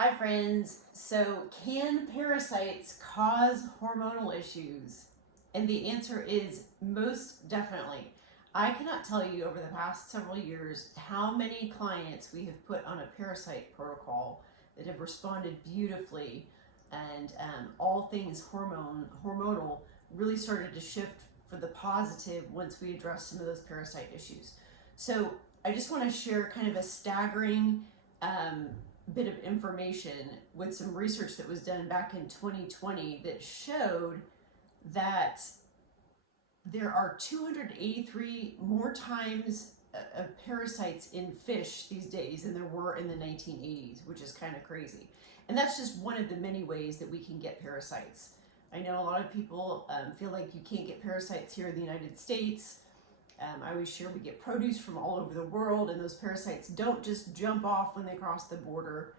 Hi friends, so can parasites cause hormonal issues? And the answer is most definitely. I cannot tell you over the past several years how many clients we have put on a parasite protocol that have responded beautifully, and all things hormonal really started to shift for the positive once we addressed some of those parasite issues. So I just want to share kind of a staggering bit of information with some research that was done back in 2020 that showed that there are 283 more times of parasites in fish these days than there were in the 1980s, which is kind of crazy. And that's just one of the many ways that we can get parasites. I know a lot of people feel like you can't get parasites here in the United States. I always share we get produce from all over the world, and those parasites don't just jump off when they cross the border.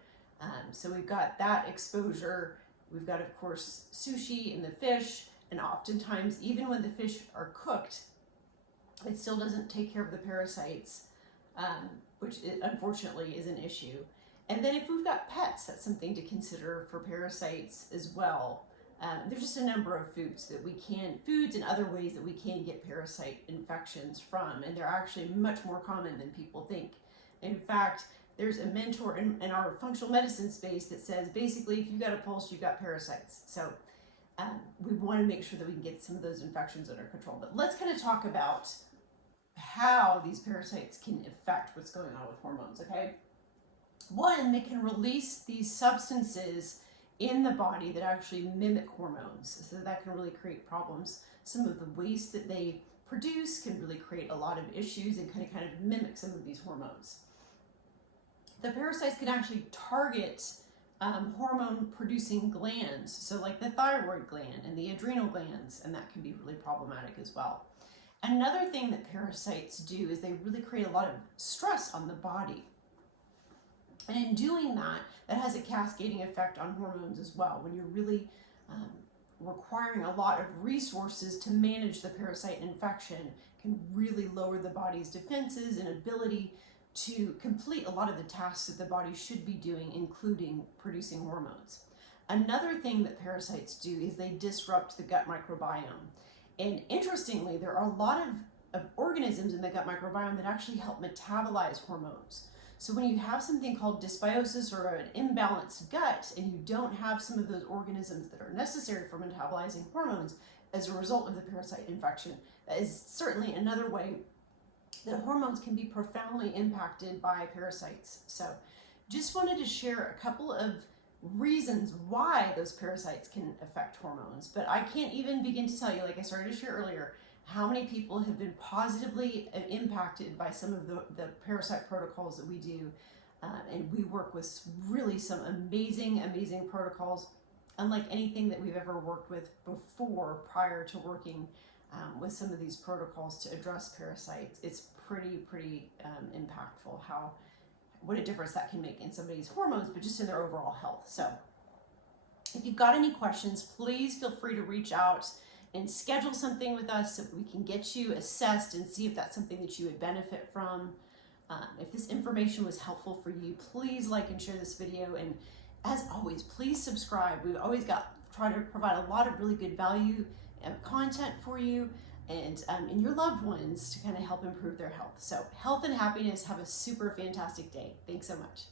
So we've got that exposure. We've got, of course, sushi and the fish, and oftentimes, even when the fish are cooked, it still doesn't take care of the parasites, which unfortunately is an issue. And then if we've got pets, that's something to consider for parasites as well. There's just a number of foods and other ways that we can get parasite infections from, and they're actually much more common than people think. In fact, there's a mentor in our functional medicine space that says basically if you've got a pulse, you've got parasites. So we want to make sure that we can get some of those infections under control. But let's kind of talk about how these parasites can affect what's going on with hormones, okay? One, they can release these substances in the body that actually mimic hormones. So that can really create problems. Some of the waste that they produce can really create a lot of issues and kind of mimic some of these hormones. The parasites can actually target hormone producing glands, so like the thyroid gland and the adrenal glands, and that can be really problematic as well. Another thing that parasites do is they really create a lot of stress on the body. And in doing that, that has a cascading effect on hormones as well. When you're really requiring a lot of resources to manage the parasite infection, can really lower the body's defenses and ability to complete a lot of the tasks that the body should be doing, including producing hormones. Another thing that parasites do is they disrupt the gut microbiome. And interestingly, there are a lot of organisms in the gut microbiome that actually help metabolize hormones. So when you have something called dysbiosis or an imbalanced gut, and you don't have some of those organisms that are necessary for metabolizing hormones as a result of the parasite infection, that is certainly another way that hormones can be profoundly impacted by parasites. So just wanted to share a couple of reasons why those parasites can affect hormones, but I can't even begin to tell you, like I started to share earlier, how many people have been positively impacted by some of the parasite protocols that we do. And we work with really some amazing protocols, unlike anything that we've ever worked with before prior to working with some of these protocols to address parasites. It's pretty impactful what a difference that can make in somebody's hormones, but just in their overall health. So if you've got any questions, please feel free to reach out and schedule something with us so we can get you assessed and see if that's something that you would benefit from. If this information was helpful for you, please like and share this video. And as always, please subscribe. We've always try to provide a lot of really good value and content for you and your loved ones to kind of help improve their health. So health and happiness. Have a super fantastic day. Thanks so much.